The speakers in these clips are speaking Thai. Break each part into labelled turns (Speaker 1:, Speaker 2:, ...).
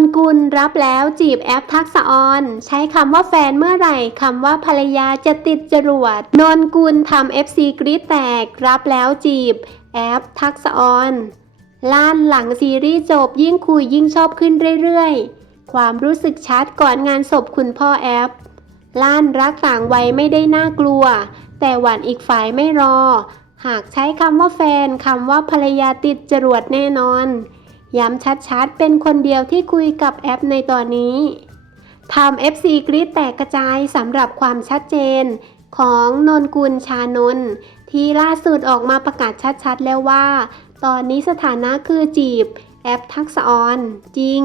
Speaker 1: นกุลรับแล้วจีบแอปทักษะออน ใช้คำว่าแฟนเมื่อไหร่คำว่าภรรยาจะติดจรวด นนกุลทำ FC กรีดแตก รับแล้วจีบ แอปทักษะออนล้านหลังซีรีส์จบยิ่งคุยยิ่งชอบขึ้นเรื่อยๆ ความรู้สึกชัดก่อนงานศพคุณพ่อแอปล้านรักต่างวัยไม่ได้น่ากลัว แต่หวั่นอีกฝ่ายไม่รอ หากใช้คำว่าแฟนคำว่าภรรยาติดจรวดแน่นอน ย้ำชัดๆ เป็นคนเดียวที่คุยกับแอปในตอนนี้ทำ FC กรีดแตกกระจายสำหรับความชัดเจน ของนนกุลชานนท์ที่ล่าสุดออกมาประกาศชัดๆ แล้วว่า ตอนนี้สถานะคือจีบ แอปทักษออนจริง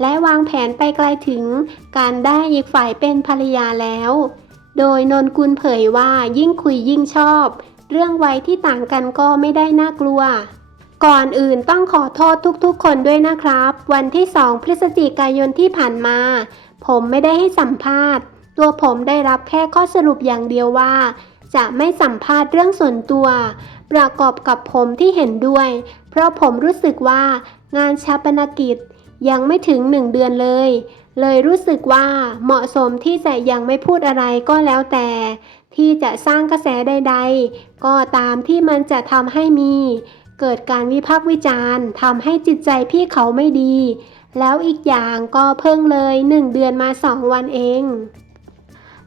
Speaker 1: และวางแผนไปไกลถึง การได้อีกฝ่ายเป็นภรรยาแล้ว โดยนนกุลเผยว่ายิ่งคุยยิ่งชอบ เรื่องวัยที่ต่างกันก็ไม่ได้น่ากลัว ก่อนอื่นต้องขอโทษทุกๆ คนด้วยนะครับ วันที่ 2 พฤศจิกายนที่ผ่านมา ผมไม่ได้ให้สัมภาษณ์ ตัวผมได้รับแค่ข้อสรุปอย่างเดียวว่า จะไม่สัมภาษณ์เรื่องส่วนตัว ประกอบกับผมที่เห็นด้วย เพราะผมรู้สึกว่างานชาปนกิจยังไม่ถึงหนึ่งเดือนเลย เลยรู้สึกว่าเหมาะสมที่จะยังไม่พูดอะไรก็แล้วแต่ ที่จะสร้างกระแสใด ๆ ก็ตามที่มันจะทำให้มี เกิดการวิพากษ์วิจารณ์ทำให้จิตใจพี่เขาไม่ดี แล้วอีกอย่างก็เพิ่งเลยหนึ่งเดือนมาสองวันเอง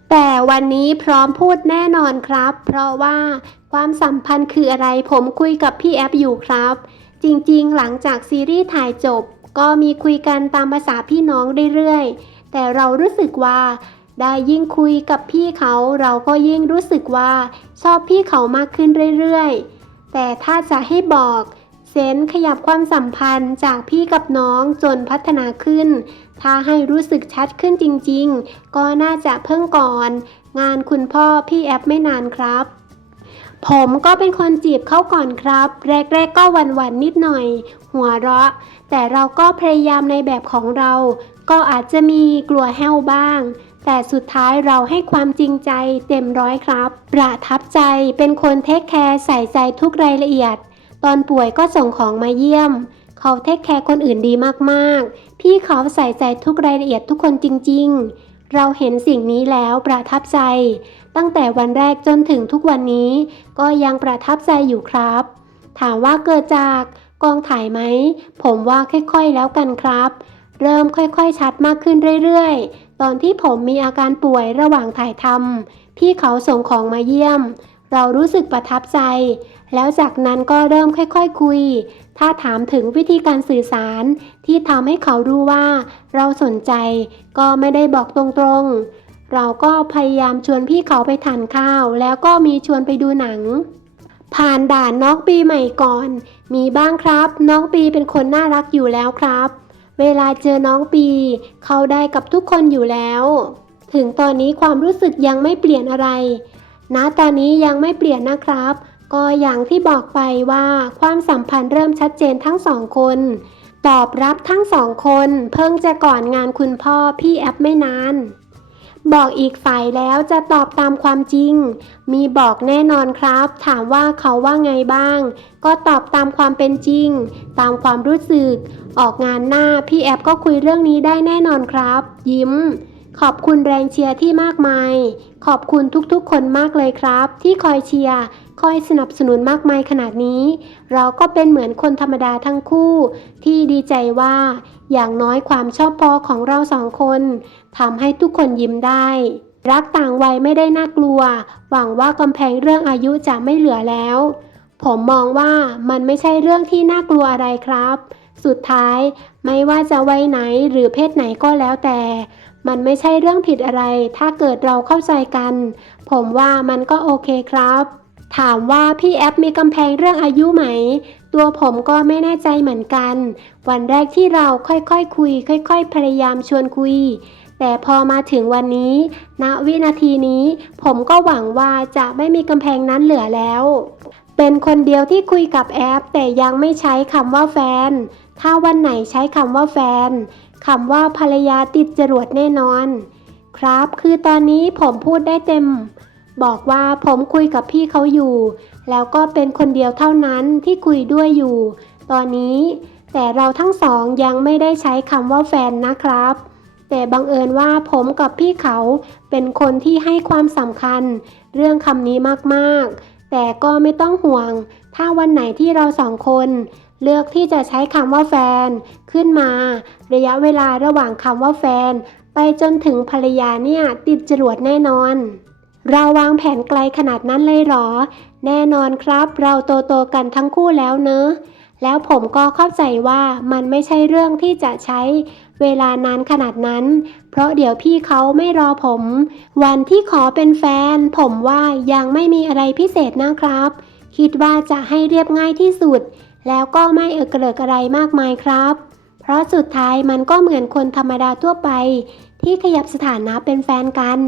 Speaker 1: แต่วันนี้พร้อมพูดแน่นอนครับ เพราะว่าความสัมพันธ์คืออะไรผมคุยกับพี่แอฟอยู่ครับ จริงๆ หลังจากซีรีส์ถ่ายจบ ก็มีคุยกันตามภาษาพี่น้องเรื่อยๆ แต่เรารู้สึกว่าได้ยิ่งคุยกับพี่เขาเราก็ยิ่งรู้สึกว่าชอบพี่เขามากขึ้นเรื่อยๆ แต่ถ้าจะให้บอกเซนขยับความสัมพันธ์จากพี่กับน้องจนพัฒนาขึ้น ถ้าให้รู้สึกชัดขึ้นจริงๆ ก็น่าจะเพิ่งก่อน งานคุณพ่อพี่แอปไม่นานครับ ผมก็เป็นคนจีบเขาก่อนครับ แรกๆก็หวั่นๆนิดหน่อย หัวเราะ แต่เราก็พยายามในแบบของเรา ก็อาจจะมีกลัวแห้วบ้าง แต่สุดท้ายเราให้ความจริงใจเต็มร้อยครับ ประทับใจเป็นคนเทคแคร์ใส่ใจทุกรายละเอียด ตอนป่วยก็ส่งของมาเยี่ยม เขาเทคแคร์คนอื่นดีมากๆ พี่เขาใส่ใจทุกรายละเอียดทุกคนจริง ๆ เราเห็นสิ่งนี้แล้วประทับใจ ตั้งแต่วันแรกจนถึงทุกวันนี้ ก็ยังประทับใจอยู่ครับ ถามว่าเกิดจากกองถ่ายไหม ผมว่าค่อยๆแล้วกันครับ เริ่มค่อยๆชัดมากขึ้นเรื่อยๆ ตอนที่ผมมีอาการป่วยระหว่างถ่ายทำพี่เขาส่งของมาเยี่ยม เรารู้สึกประทับใจ แล้วจากนั้นก็เริ่มค่อยๆคุย ถ้าถามถึงวิธีการสื่อสารที่ทำให้เขารู้ว่า เราสนใจก็ไม่ได้บอกตรงๆ เราก็พยายามชวนพี่เขาไปทานข้าว แล้วก็มีชวนไปดูหนังผ่านด่านน้องปีใหม่ก่อน มีบ้างครับ น้องปีเป็นคนน่ารักอยู่แล้วครับ เวลาเจอน้องปี เขาได้กับทุกคนอยู่แล้ว ถึงตอนนี้ความรู้สึกยังไม่เปลี่ยนอะไรณตอนนี้ยังไม่เปลี่ยนนะครับ ก็อย่างที่บอกไปว่าความสัมพันธ์เริ่มชัดเจนทั้งสองคน ตอบรับทั้งสองคน เพิ่งจะก่อนงานคุณพ่อพี่แอปไม่นาน บอกอีกฝ่ายแล้วจะตอบตามความจริง มีบอกแน่นอนครับ ถามว่าเขาว่าไงบ้าง ก็ตอบตามความเป็นจริง ตามความรู้สึก ออกงานหน้าพี่แอบก็คุยเรื่องนี้ได้แน่นอนครับ ยิ้ม ขอบคุณแรงเชียร์ที่มากมาย ขอบคุณทุกๆ คนมากเลยครับ ที่คอยเชียร์ คอยสนับสนุนมากมายขนาดนี้ เราก็เป็นเหมือนคนธรรมดาทั้งคู่ ที่ดีใจว่า อย่างน้อยความชอบพอของเราสองคนทำให้ทุกคนยิ้มได้ รักต่างวัยไม่ได้น่ากลัว หวังว่ากำแพงเรื่องอายุจะไม่เหลือแล้ว ผมมองว่ามันไม่ใช่เรื่องที่น่ากลัวอะไรครับ สุดท้ายไม่ว่าจะวัยไหนหรือเพศไหนก็แล้วแต่ มันไม่ใช่เรื่องผิดอะไร ถ้าเกิดเราเข้าใจกัน ผมว่ามันก็โอเคครับ ถามว่าพี่แอปมีกำแพงเรื่องอายุไหม ตัวผมก็ไม่แน่ใจเหมือนกัน วันแรกที่เราค่อยๆคคุย ค่อย ๆ พยายามชวนคุย แต่พอมาถึงวันนี้ ณ วินาทีนี้ ผมก็หวังว่าจะไม่มีกำแพงนั้นเหลือแล้ว เป็นคนเดียวที่คุยกับแอป แต่ยังไม่ใช้คำว่าแฟน ถ้าวันไหนใช้คำว่าแฟนคำว่าภรรยาติดจรวดแน่นอน ครับ คือตอนนี้ผมพูดได้เต็ม บอกว่าผมคุยกับพี่เขาอยู่ แล้วก็เป็นคนเดียวเท่านั้นที่คุยด้วยอยู่ ตอนนี้ แต่เราทั้งสองยังไม่ได้ใช้คำว่าแฟนนะครับ แต่บังเอิญว่าผมกับพี่เขาเป็นคนที่ให้ความสำคัญ เรื่องคำนี้มากๆ แต่ก็ไม่ต้องห่วง ถ้าวันไหนที่เราสองคน เลือกที่จะใช้คำว่าแฟน ขึ้นมา ระยะเวลาระหว่างคำว่าแฟน ไปจนถึงภรรยาเนี่ยติดจรวดแน่นอน เราวางแผนไกลขนาดนั้นเลยหรอ แน่นอนครับ เราโตโตกันทั้งคู่แล้วเนอะ แล้วผมก็เข้าใจว่ามันไม่ใช่เรื่องที่จะใช้เวลานานขนาดนั้น เพราะเดี๋ยวพี่เขาไม่รอผม วันที่ขอเป็นแฟน ผมว่ายังไม่มีอะไรพิเศษนะครับ คิดว่าจะให้เรียบง่ายที่สุด แล้วก็ไม่เอกเลิกอะไรมากมายครับ เพราะสุดท้ายมันก็เหมือนคนธรรมดาทั่วไป ที่ขยับสถานะเป็นแฟนกัน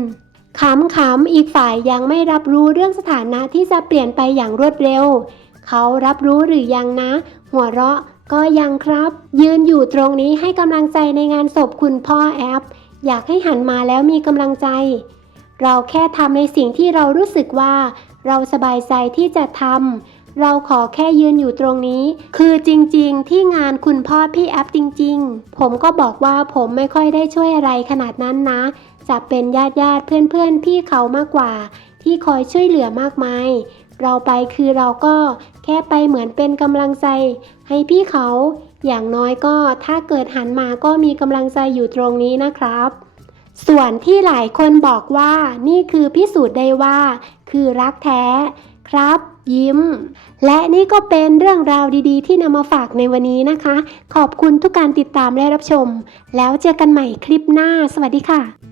Speaker 1: ขำๆอีกฝ่ายยังไม่รับรู้เรื่องสถานะที่จะเปลี่ยนไปอย่างรวดเร็ว เขารับรู้หรือยังนะ หัวเราะก็ยังครับ ยืนอยู่ตรงนี้ให้กำลังใจในงานศพคุณพ่อแอป อยากให้หันมาแล้วมีกำลังใจ เราแค่ทำในสิ่งที่เรารู้สึกว่า เราสบายใจที่จะทำเราขอแค่ยืนอยู่ตรงนี้ คือจริงๆ ที่งานคุณพ่อพี่แอปจริง ๆ ผมก็บอกว่าผมไม่ค่อยได้ช่วยอะไรขนาดนั้นนะ จะเป็นญาติญาติเพื่อนๆ พี่เขามากกว่า ที่คอยช่วยเหลือมากมาย เราไปคือเราก็แค่ไปเหมือนเป็นกำลังใจ ให้พี่เขาอย่างน้อยก็ถ้าเกิดหันมาก็มีกำลังใจอยู่ตรงนี้นะครับ ส่วนที่หลายคนบอกว่านี่คือพิสูจน์ได้ว่า คือรักแท้ครับยิ้ม และนี่ก็เป็นเรื่องราวดีๆ ที่นำมาฝากในวันนี้นะคะ ขอบคุณทุกการติดตามและรับชม แล้วเจอกันใหม่คลิปหน้า สวัสดีค่ะ